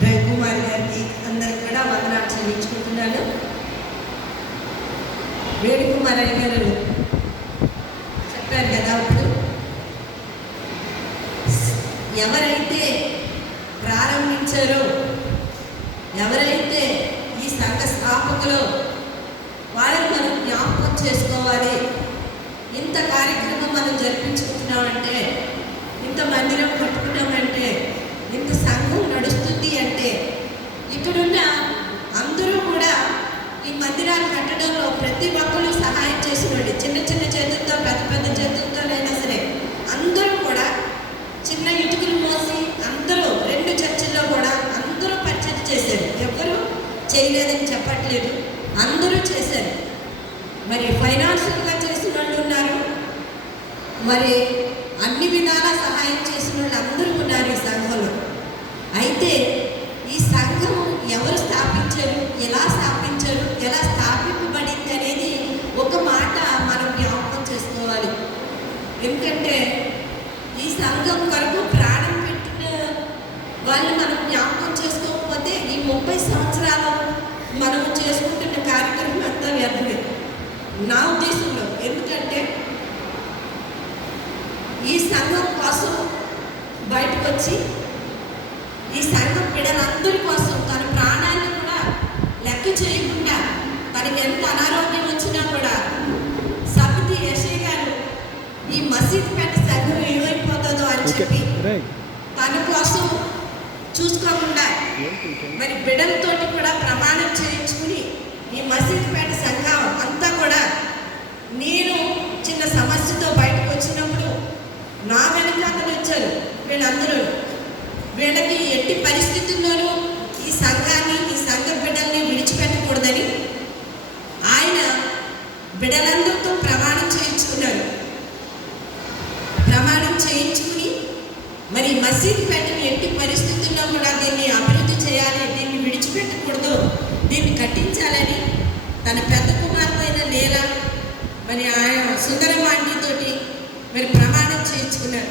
రవికుమార్ గారికి అందరికి కూడా వందనాలు చెల్లించుకుంటున్నాను. వేణుకుమార్ గారు చెప్పారు కదా, ఇప్పుడు ఎవరైతే ప్రారంభించారో, ఎవరైతే ఈ సంఘ స్థాపకులు, వాళ్ళని మనం జ్ఞాపకం చేసుకోవాలి. ఇంత కార్యక్రమం మనం జరిపించుకుంటున్నామంటే, ఇంత మందిరం కట్టుకున్నామంటే, ఇంత సంఘం నడుస్తుంది అంటే, ఇక్కడున్న అందరూ కూడా ఈ మందిరాలు కట్టడంలో ప్రతి ఒక్కరు సహాయం చేసినండి. చిన్న చిన్న చేతులతో, పెద్ద పెద్ద చేతులతోనైనా సరే అందరూ కూడా చిన్న ఇటుకలు మోసి అందరూ 2 చర్చిల్లో కూడా అందరూ పరిచయం చేశారు. ఎవరు చేయలేదని చెప్పట్లేదు, అందరూ చేశారు. మరి ఫైనాన్షియల్గా చేసిన వాళ్ళు ఉన్నారు, మరి అన్ని విధాల సహాయం చేసిన వాళ్ళు అందరూ ఉన్నారు ఈ సంఘంలో. అయితే ఈ సంఘం ఎవరు స్థాపించారు, ఎలా స్థాపించారు, ఎలా స్థాపింపబడింది అనేది ఒక మాట మనం జ్ఞాపకం చేసుకోవాలి. ఎందుకంటే ఈ సంఘం కొరకు ప్రాణం పెట్టిన వాళ్ళు మనం జ్ఞాపకం చేసుకోకపోతే ఈ 30 సంవత్సరాలు మనం చేసుకుంటున్న కార్యక్రమం అంతా వ్యర్థమే నా ఉద్దేశంలో. ఎందుకంటే ఈ సంఘం కోసం బయటకు వచ్చి ఈ సంఘం బిడ్డలందరి కోసం తన ప్రాణాన్ని కూడా లెక్క చేయకుండా, తనకి ఎంత అనారోగ్యం వచ్చినా కూడా సమితి యశయ్య గారు ఈ మసీద్ పెద్ద సంఘం ఏమైపోతుందో అని చెప్పి తన కోసం చూసుకోకుండా మరి బిడ్డలతోటి కూడా ప్రమాణం చేయించుకుని ఈ మసీద్ పేట సంఘం అంతా కూడా, నేను చిన్న సమస్యతో బయటకు వచ్చినప్పుడు నా వెనకాతలు వచ్చారు వీళ్ళందరూ. వీళ్ళకి ఎట్టి పరిస్థితుల్లోనూ ఈ సంఘాన్ని, ఈ సంఘ బిడ్డల్ని విడిచిపెట్టకూడదని ఆయన బిడ్డలందరితో ప్రమాణం చేయించుకున్నారు. ప్రమాణం చేయించుకుని మరి మసీద్ పెట్టని ఎట్టి పరిస్థితుల్లో కూడా దీన్ని అభివృద్ధి చేయాలి, దీన్ని విడిచిపెట్టకూడదు, దీన్ని కట్టించాలని తన పెద్ద కుమార్తె అయిన లీల మరి ఆయన సుందరమాంటితోటి మరి ప్రమాణం చేయించుకున్నారు.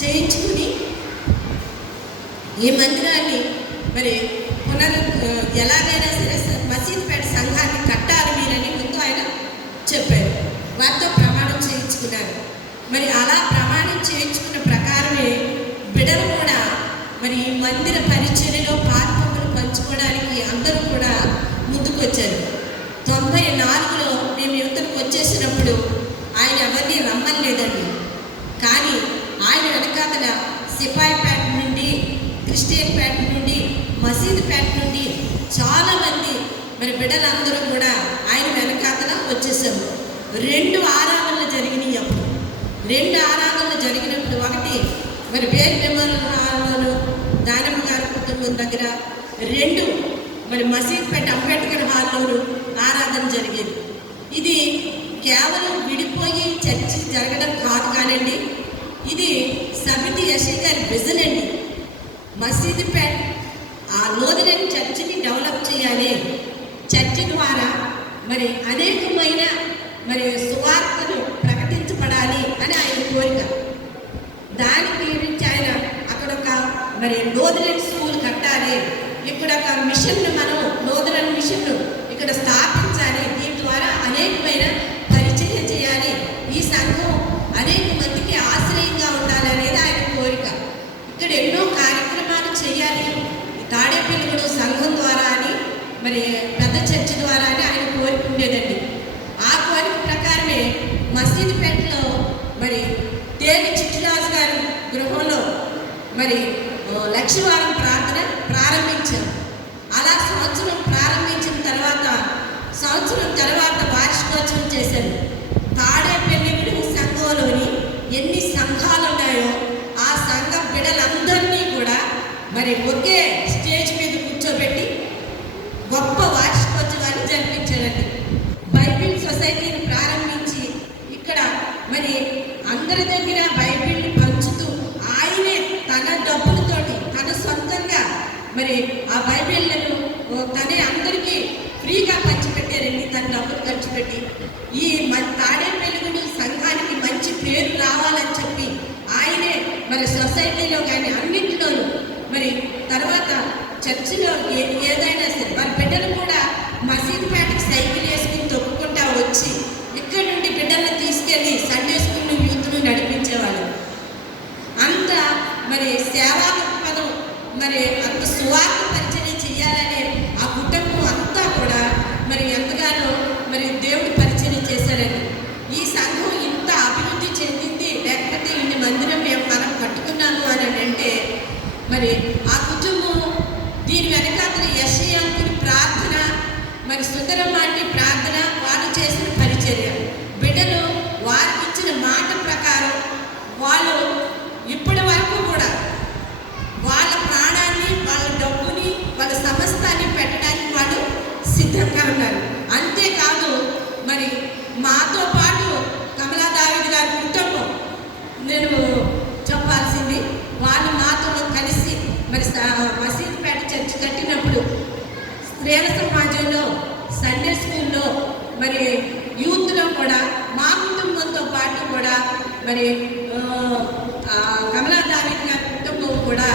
చేయించుకుని ఈ మందిరాన్ని మరి ఎలాగైనా సరే మసీద్ పేట సంఘాన్ని కట్టాలి మీరని ముందు ఆయన చెప్పారు. వారితో ప్రమాణం చేయించుకున్నారు. మరి అలా ప్రమాణం చేయించుకున్న ప్రకారమే బిడ్డలు కూడా మరి ఈ మందిర పరిచర్యలో పాల్పొంగులు పంచుకోవడానికి అందరూ కూడా ముందుకు వచ్చారు. 94లో మేము యువతకు వచ్చేసినప్పుడు ఆయన ఎవరిని రమ్మలేదండి. కానీ ఆయన వెనకాతల సిపాయిపేట నుండి, క్రిస్టియన్పేట నుండి, మసీదుపేట నుండి చాలామంది మరి బిడ్డలందరూ కూడా ఆయన వెనకాతల వచ్చేసారు. 2 ఆరాధనలు జరిగినాయి. అప్పుడు 2 ఆరాధనలు జరిగినప్పుడు ఒకటి మరి వేరు దానమ్మ గారి కుటుంబం దగ్గర, 2 మరి మసీద్పేట అంబేద్కర్ హాల్లోనూ ఆరాధన జరిగేది. ఇది కేవలం విడిపోయి చర్చి జరగడం కాదు కానండి, ఇది సమితి యశయ్య గారి విజన్ అండి. మసీదుపేట ఆ లోదరని చర్చిని డెవలప్ చేయాలి, చర్చి ద్వారా మరి అనేకమైన మరి సువార్తను ప్రకటించబడాలి అని ఆయన కోరిక. దానికి గురించి ఆయన అక్కడ ఒక మరి లోదరన్ స్కూల్ కట్టాలి, ఇక్కడ ఒక మిషన్ను మనం లోదరన్ మిషన్ను ఇక్కడ స్థాపించాలి, దీని ద్వారా అనేకమైన పరిచర్య చేయాలి, ఈ సంఘం అనేక మందికి ఆశ్రయంగా ఉండాలి అనేది ఆయన కోరిక. ఇక్కడ ఎన్నో కార్యక్రమాలు చేయాలి తాడేపల్లిగూడెం సంఘం ద్వారా అని, మరి పెద్ద చర్చి ద్వారా అని ఆయన కోరిక ఉండేదండి. ఆ కోరిక ప్రకారమే మసీదుపేటలో మరి తేలి చిట్టిరాజు గారి గృహంలో మరి లక్షవారం ప్రార్థన ప్రారంభించారు. అలా సంవత్సరం ప్రారంభించిన తర్వాత వార్షికోత్సవం చేశారు. తాడేపల్లిగూడెం సంఘంలోని ఎన్ని సంఘాలు ఉన్నాయో ఆ సంఘ బిడ్డలందరినీ కూడా మరి ఒకే స్టేజ్ మీద కూర్చోబెట్టి గొప్ప వార్షికోత్సవాన్ని జరిపించారండి. బైబిల్ సొసైటీని ప్రారంభించి ఇక్కడ మరి అందరి దగ్గర బైబిల్ని పంచుతూ ఆయనే తన డబ్బులతోటి తన సొంతంగా మరి ఆ బైబిళ్లను తనే అందరికీ ఫ్రీగా పంచిపెట్టారండి. తన డబ్బులు ఖర్చు పెట్టి ఈ తాడేపల్లిగూడెం సంఘానికి మంచి పేరు రావాలని చెప్పి ఆయనే మరి సొసైటీలో కానీ అన్నింటిలోనూ మరి తర్వాత చర్చిలో ఏదైనా సరే వారి బిడ్డలు కూడా మసీదుపేటకి సైకిల్ వేసుకుని తొక్కుకుంటా వచ్చి ఇక్కడ నుండి బిడ్డలను తీసుకెళ్ళి సండే స్కూల్ యూత్ను నడిపించేవాళ్ళు. అంత మరి సేవా దృక్పథం, మరి అంత సువార్త పరిచయం చేయాలనే ఆ కుటుంబం అంతా కూడా మరి ఎంతగానో మరి దేవుడు పరిచయం చేశారండి. ఈ సంఘం ఇంత అభివృద్ధి చెందింది లేకపోతే ఇన్ని మందిరం మనం కట్టుకున్నాము అని అంటే మరి ఆ కుటుంబం దీని వెనకాతల యెషయాకుని ప్రార్థన, మరి సుందరమ్మాటి ప్రార్థన, వాళ్ళు చేసిన పరిచర్య, బిడ్డలు వారికి ఇచ్చిన మాట ప్రకారం వాళ్ళు ఇప్పటి వరకు కూడా వాళ్ళ ప్రాణాన్ని, వాళ్ళ డబ్బుని, వాళ్ళ సమస్తాన్ని పెట్టడానికి వాళ్ళు సిద్ధంగా ఉన్నారు. అంతేకాదు మరి మాతో పాటు కమలా దావీద్ గారి కుటుంబం, నేను చెప్పాల్సింది, వాళ్ళు మాతో కలిసి మరి మసీదుపేట చర్చి కట్టినప్పుడు స్త్రీల సమాజంలో, సండే స్కూల్లో, మరి యూత్లో కూడా మా కుటుంబంతో పాటు కూడా మరి కమలా దావీద్ గారి కుటుంబం కూడా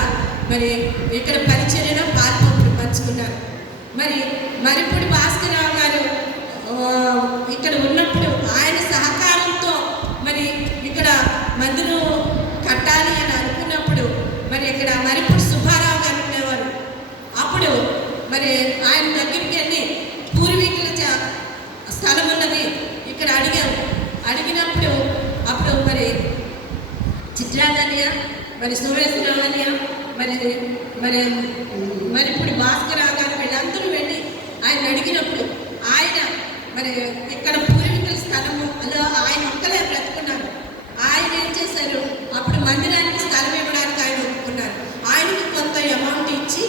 మరి ఇక్కడ పరిచర్యలో పంచుకున్నారు. మరిప్పుడు భాస్కరరావు గారు ఇక్కడ ఉన్నప్పుడు ఆయన సహకారంతో మరి ఇక్కడ మందిరం కట్టాలి అని అనుకున్నప్పుడు మరి ఇక్కడ మరిప్పుడు సుబ్బారావు గారు ఉండేవారు. అప్పుడు మరి ఆయన దగ్గరికి వెళ్ళి పూర్వీకుల స్థలం ఉన్నది ఇక్కడ అడిగినప్పుడు అప్పుడు మరి చిత్రాదన్య, మరి సోమేశ్వరరావన్య, మరిప్పుడు భాస్కరరావు గారు వీళ్ళందరూ వెళ్ళి ఆయన అడిగినప్పుడు ఆయన మరి ఇక్కడ పూర్వీకుల స్థలము అలా ఆయన ఒక్కలే బ్రతుకున్నారు. ఆయన ఏం చేశారు, అప్పుడు మందిరానికి స్థలం ఇవ్వడానికి ఆయన ఒప్పుకున్నారు. ఆయనకి కొంత అమౌంట్ ఇచ్చి,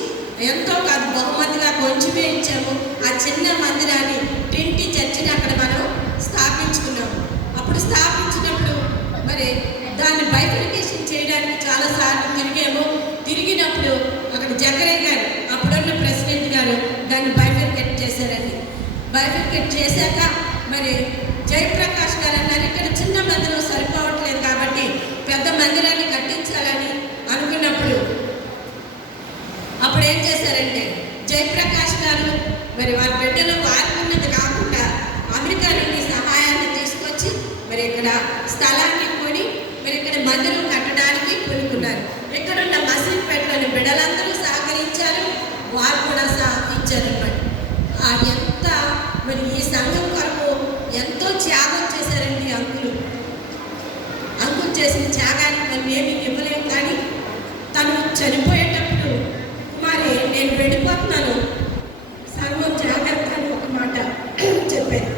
ఎంతో కాదు బహుమతిగా కొంచెమే ఇచ్చాము. ఆ చిన్న మందిరాన్ని, టింటి చర్చిని అక్కడ మనం స్థాపించుకున్నాము. అప్పుడు స్థాపించినప్పుడు మరి దాన్ని బైఫికేషన్ చేయడానికి చాలాసార్లు తిరిగినప్పుడు అక్కడ జకరయ్య గారు, అప్పుడున్న ప్రెసిడెంట్ గారు దాన్ని బైఫికేట్ చేశారండి. బైఫికేట్ చేశాక మరి జయప్రకాష్ గారు అన్నారు, ఇక్కడ చిన్న మందిరం సరిపోవట్లేదు కాబట్టి పెద్ద మందిరాన్ని కట్టించాలని అనుకున్నప్పుడు అప్పుడు ఏం చేశారంటే జయప్రకాష్ గారు మరి వారి బిడ్డలు వారికి ఉన్నది కాకుండా అమెరికా నుండి సహాయాన్ని తీసుకొచ్చి మరి ఇక్కడ స్థలాన్ని కొని మరి ఇక్కడ మందిరం కట్టడానికి కొనుక్కున్నారు. ఇక్కడున్న మసీదుపేటలోని బిడ్డలందరూ సహకరించారు, వారు కూడా ఇచ్చారన్నమాట. ఎంత మరి ఈ సంఘం కొరకు ఎంతో త్యాగం చేశారండి అంకులు చేసిన త్యాగానికి మనం ఏమి ఇవ్వలేము. కానీ తను చనిపోయేటప్పుడు మరి నేను వెళ్ళిపోతున్నాను, సంఘం జాగ్రత్త అని ఒక మాట చెప్పారు.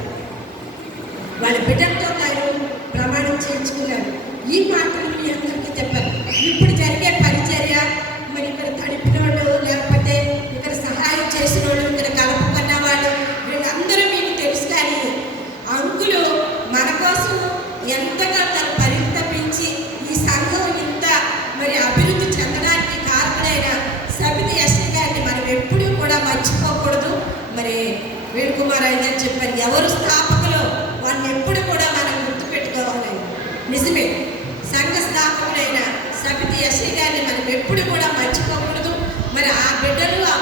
వాళ్ళ బిడ్డలతో తాను ప్రమాణం చేయించుకున్నారు. ఈ మాటలు మీ అందరికీ చెప్పారు. ఇప్పుడు జరిగే పరిచర్య, మరి ఇక్కడ తడిపిన వాళ్ళు, లేకపోతే ఇక్కడ సహాయం చేసిన వాళ్ళు, ఇక్కడ కలుపుకున్న వాళ్ళు, వీళ్ళందరూ మీకు తెలుసు. కానీ అంకులు మన కోసం ఎంతగా తను పరితపించి ఈ సంఘం ఇంత మరి అభివృద్ధి చెందడానికి కారణమైన సమితి యెషయా గారిని మనం ఎప్పుడూ కూడా మర్చిపోకూడదు. మరి వేణుకుమార్ ఆయన చెప్పారు, ఎవరు స్థాపకులో వాళ్ళని ఎప్పుడు కూడా మనం గుర్తుపెట్టుకోవాలి. నిజమే, సంఘ స్థాపకుడైన సమితి యెషయా గారిని మనం ఎప్పుడు కూడా మర్చిపోకూడదు. మరి ఆ బిడ్డలు, ఆ